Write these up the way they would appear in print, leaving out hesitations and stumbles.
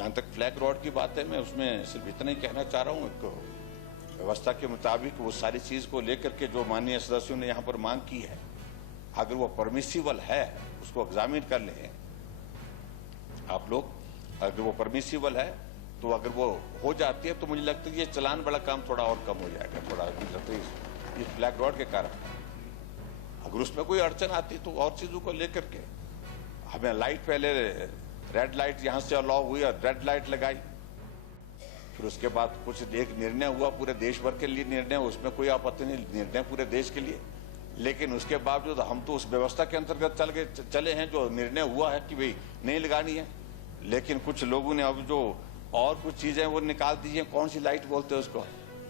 जहाँ तक flag rod की बात है, मैं उसमें सिर्फ इतना ही कहना चाह रहा हूँ, व्यवस्था के मुताबिक वो सारी चीज को लेकर के जो माननीय सदस्यों ने यहाँ पर मांग की है, अगर वो परमिसिबल है उसको एग्जामिन कर लें आप लोग। अगर वो परमिसिबल है तो अगर वो हो जाती है तो मुझे लगता है ये चलान बड़ा काम थोड़ा और कम हो जाएगा, थोड़ा मुझे लगता है इस फ्लैग रॉड के कारण। अगर उसमें कोई अड़चन आती तो और चीजों को लेकर के हमें लाइट, पहले रेड लाइट यहाँ से अलाउ हुई और रेड लाइट लगाई, फिर उसके बाद कुछ एक निर्णय हुआ पूरे देश भर के लिए निर्णय, उसमें कोई आपत्ति नहीं, निर्णय पूरे देश के लिए। लेकिन उसके बावजूद हम तो उस व्यवस्था के अंतर्गत चले हैं जो निर्णय हुआ है कि भाई नहीं लगानी है। लेकिन कुछ लोगों ने अब जो और कुछ चीजें वो निकाल दी हैं, कौन सी लाइट बोलते हैं उसको,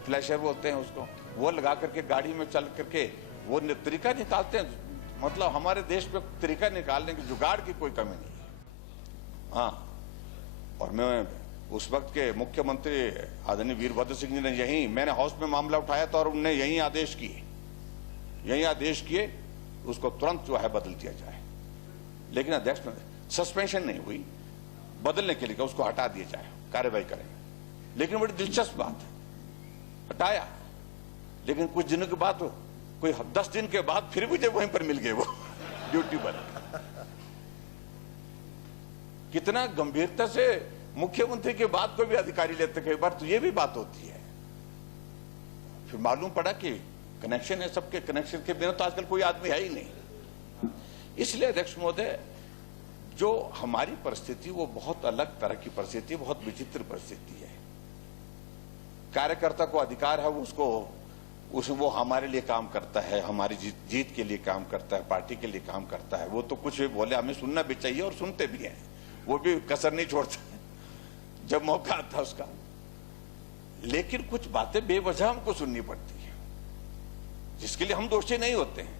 फ्लैशर बोलते हैं उसको, वो लगा करके गाड़ी में चल करके वो तरीका निकालते हैं। मतलब हमारे देश में तरीका निकालने की जुगाड़ की कोई कमी नहीं है। हाँ, और मैं उस वक्त के मुख्यमंत्री आदरणीय वीरभद्र सिंह जी ने यही, मैंने हाउस में मामला उठाया था और उन्होंने यही आदेश किए उसको तुरंत जो है बदल दिया जाए। लेकिन अध्यक्ष ने सस्पेंशन नहीं हुई, बदलने के लिए कहा उसको हटा दिया जाए, कार्रवाई करेंगे। लेकिन बड़ी दिलचस्प बात है, हटाया, लेकिन कुछ दिनों के बाद कोई 10 दिन के बाद फिर मुझे वहीं पर मिल गए वो ड्यूटी पर। कितना गंभीरता से मुख्यमंत्री की बात को भी अधिकारी लेते, कई बार तो ये भी बात होती है। फिर मालूम पड़ा कि कनेक्शन है, सबके कनेक्शन के बिना तो आजकल कोई आदमी है ही नहीं। इसलिए अध्यक्ष महोदय, जो हमारी परिस्थिति वो बहुत अलग तरह की परिस्थिति, बहुत विचित्र परिस्थिति है। कार्यकर्ता को अधिकार है, वो हमारे लिए काम करता है, हमारी जीत के लिए काम करता है, पार्टी के लिए काम करता है। वो तो कुछ भी बोले हमें सुनना भी चाहिए और सुनते भी हैं, वो भी कसर नहीं छोड़ता जब मौका आता है उसका। लेकिन कुछ बातें बेवजह हमको सुननी पड़ती है, जिसके लिए हम दोषी नहीं होते हैं।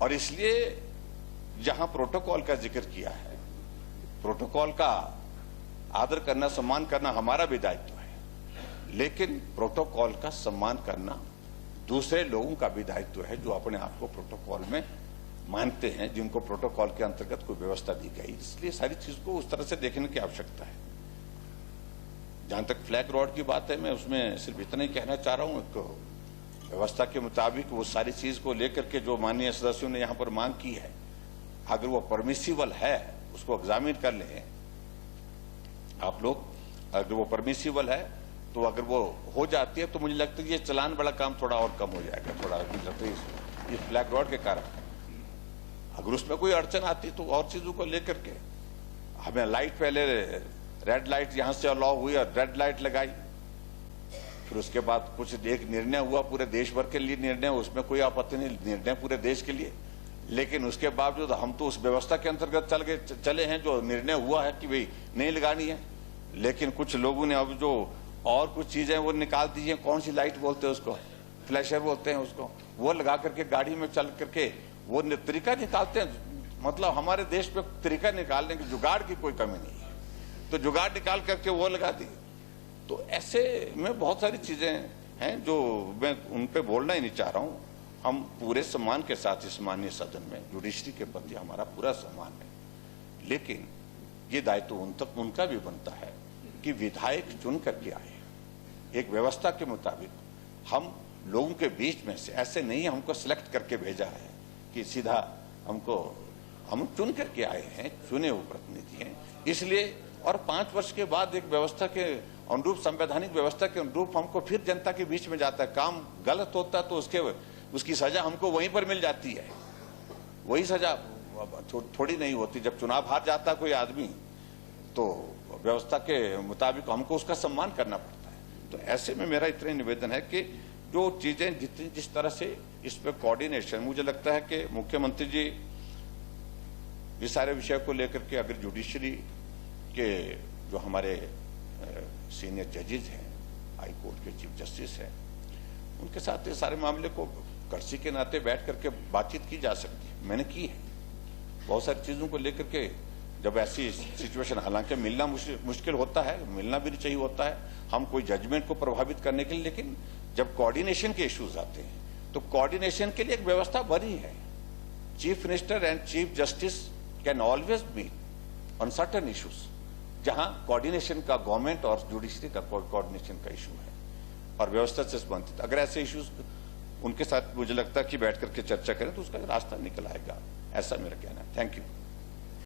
और इसलिए जहां प्रोटोकॉल का जिक्र किया है, प्रोटोकॉल का आदर करना, सम्मान करना हमारा भी दायित्व है, लेकिन प्रोटोकॉल का सम्मान करना दूसरे लोगों का भी दायित्व है जो अपने आप को प्रोटोकॉल में मानते हैं, जिनको प्रोटोकॉल के अंतर्गत कोई व्यवस्था दी गई। इसलिए सारी चीज को उस तरह से देखने की आवश्यकता है। जहां तक फ्लैग रॉड की बात है, मैं उसमें सिर्फ इतना ही कहना चाह रहा हूं, व्यवस्था के मुताबिक वो सारी चीज को लेकर के जो माननीय सदस्यों ने यहां पर मांग की है, अगर वो परमिसिबल है उसको एग्जामिन कर लें आप लोग। अगर वो परमिसिबल है तो अगर वो हो जाती है तो मुझे लगता है ये चलान बड़ा काम थोड़ा और कम हो जाएगा, थोड़ा मुझे लगता है इस फ्लैग रॉड के कारण। अगर उसमें कोई अड़चन आती तो और चीजों को लेकर के हमें लाइट, पहले रेड लाइट यहाँ से अलाउ हुई और रेड लाइट लगाई, फिर उसके बाद कुछ एक निर्णय हुआ पूरे देश भर के लिए निर्णय, उसमें कोई आपत्ति नहीं, निर्णय पूरे देश के लिए। लेकिन उसके बावजूद हम तो उस व्यवस्था के अंतर्गत चले हैं जो निर्णय हुआ है कि भाई नहीं लगानी है। लेकिन कुछ लोगों ने अब जो और कुछ चीजें वो निकाल दी हैं, कौन सी लाइट बोलते हैं उसको, फ्लैशर बोलते हैं उसको, वो लगा करके गाड़ी में चल करके वो तरीका निकालते हैं। मतलब हमारे देश में तरीका निकालने की जुगाड़ की कोई कमी नहीं है, तो जुगाड़ निकाल करके वो लगा दी। तो ऐसे में बहुत सारी चीजें हैं जो मैं उन पे बोलना ही नहीं चाह रहा हूं। हम पूरे सम्मान के साथ इस माननीय सदन में जुडिशरी के प्रति हमारा पूरा सम्मान है, लेकिन ये दायित्व उनका भी बनता है कि विधायक चुन करके आए, एक व्यवस्था के मुताबिक हम लोगों के बीच में से, ऐसे नहीं हमको सिलेक्ट करके भेजा है कि सीधा हम चुन करके आए हैं, चुने हुए प्रतिनिधि हैं। इसलिए और 5 वर्ष के बाद एक व्यवस्था के अनुरूप, संवैधानिक व्यवस्था के अनुरूप हमको फिर जनता के बीच में जाता है। काम गलत होता है तो उसकी सजा हमको वहीं पर मिल जाती है, वही सजा थोड़ी नहीं होती। जब चुनाव हार जाता कोई आदमी तो व्यवस्था के मुताबिक हमको उसका सम्मान करना पड़ता है। तो ऐसे में मेरा इतना निवेदन है कि जो चीजें जिस तरह से इस पे कोऑर्डिनेशन, मुझे लगता है कि मुख्यमंत्री जी इस सारे विषय को लेकर के अगर जुडिशरी के जो हमारे सीनियर जजेज हैं, हाई कोर्ट के चीफ जस्टिस हैं, उनके साथ इस सारे मामले को कर्सी के नाते बैठ करके बातचीत की जा सकती है। मैंने की है बहुत सारी चीजों को लेकर के। जब ऐसी सिचुएशन, हालांकि मिलना मुश्किल होता है, मिलना भी नहीं चाहिए होता है हम कोई जजमेंट को प्रभावित करने के लिए, लेकिन जब कोऑर्डिनेशन के इश्यूज आते हैं तो कोऑर्डिनेशन के लिए एक व्यवस्था बनी है। Chief minister and chief justice can always meet on certain issues जहां कोऑर्डिनेशन का गवर्नमेंट और जुडिशरी का कोऑर्डिनेशन का इशू है और व्यवस्था से संबंधित अगर ऐसे इश्यूज उनके साथ मुझे लगता है कि बैठ करके चर्चा करें तो उसका रास्ता निकल आएगा, ऐसा मेरा कहना है। Thank you.